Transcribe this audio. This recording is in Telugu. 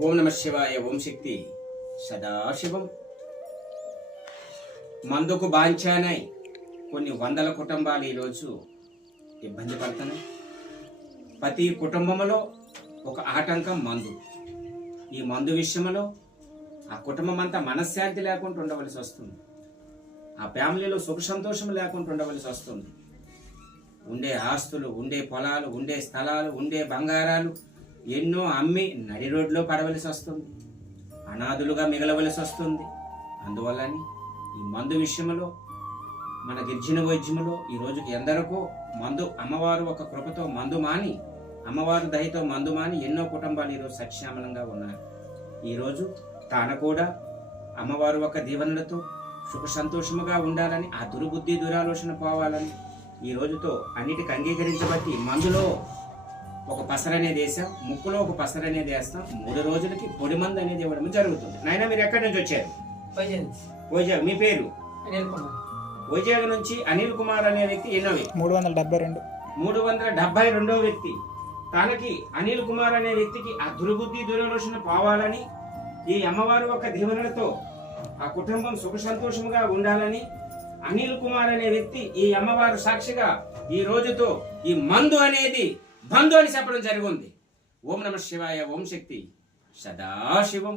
ఓం నమ శివాయ. ఓం శక్తి. సదాశివం. మందుకు బాంఛానై కొన్ని వందల కుటుంబాలు ఈరోజు ఇబ్బంది పడుతున్నాయి. ప్రతి కుటుంబంలో ఒక ఆటంకం మందు. ఈ మందు విషయంలో ఆ కుటుంబం అంతా మనశ్శాంతి లేకుండా ఉండవలసి వస్తుంది. ఆ ఫ్యామిలీలో సుఖ సంతోషం లేకుండా ఉండవలసి వస్తుంది. ఉండే ఆస్తులు, ఉండే పొలాలు, ఉండే స్థలాలు, ఉండే బంగారాలు ఎన్నో అమ్మి నడి రోడ్లో పడవలసి వస్తుంది. అనాథులుగా మిగలవలసి వస్తుంది. అందువల్లని ఈ మందు విషయంలో మన గిరిజన వైద్యములో ఈ రోజుకి ఎందరికో మందు అమ్మవారు ఒక కృపతో మందు మాని, అమ్మవారు దయతో మందు మాని ఎన్నో కుటుంబాలు ఈరోజు సత్యామలంగా ఉన్నారు. ఈరోజు తాను కూడా అమ్మవారు ఒక దీవెనలతో సుఖ సంతోషముగా ఉండాలని, ఆ దుర్బుద్ధి దురాలోచన పోవాలని ఈ రోజుతో అన్నిటికి అంగీకరించబట్టి మందులో ఒక పసర అనేది వేసాం, ముక్కులో ఒక పసర అనేది వేస్తాం. 3 రోజులకి పొడి మందు అనేది ఇవ్వడం జరుగుతుంది. నాయన మీరు ఎక్కడి నుంచి వచ్చారు? వైజాగ్. మీ పేరు? వైజాగ్ నుంచి అనిల్ కుమార్ అనే వ్యక్తి ఎన్నో వ్యక్తి? 372 వ్యక్తి. తనకి అనిల్ కుమార్ అనే వ్యక్తికి ఆ దుర్బుద్ధి దురాలోచన పోవాలని, ఈ అమ్మవారు ఒక దీవెనలతో ఆ కుటుంబం సుఖ సంతోషముగా ఉండాలని అనిల్ కుమార్ అనే వ్యక్తి ఈ అమ్మవారు సాక్షిగా ఈ రోజుతో ఈ మందు అనేది బంధు అని చెప్పడం జరిగింది. ఓం నమ శివాయ. ఓం శక్తి. సదాశివం.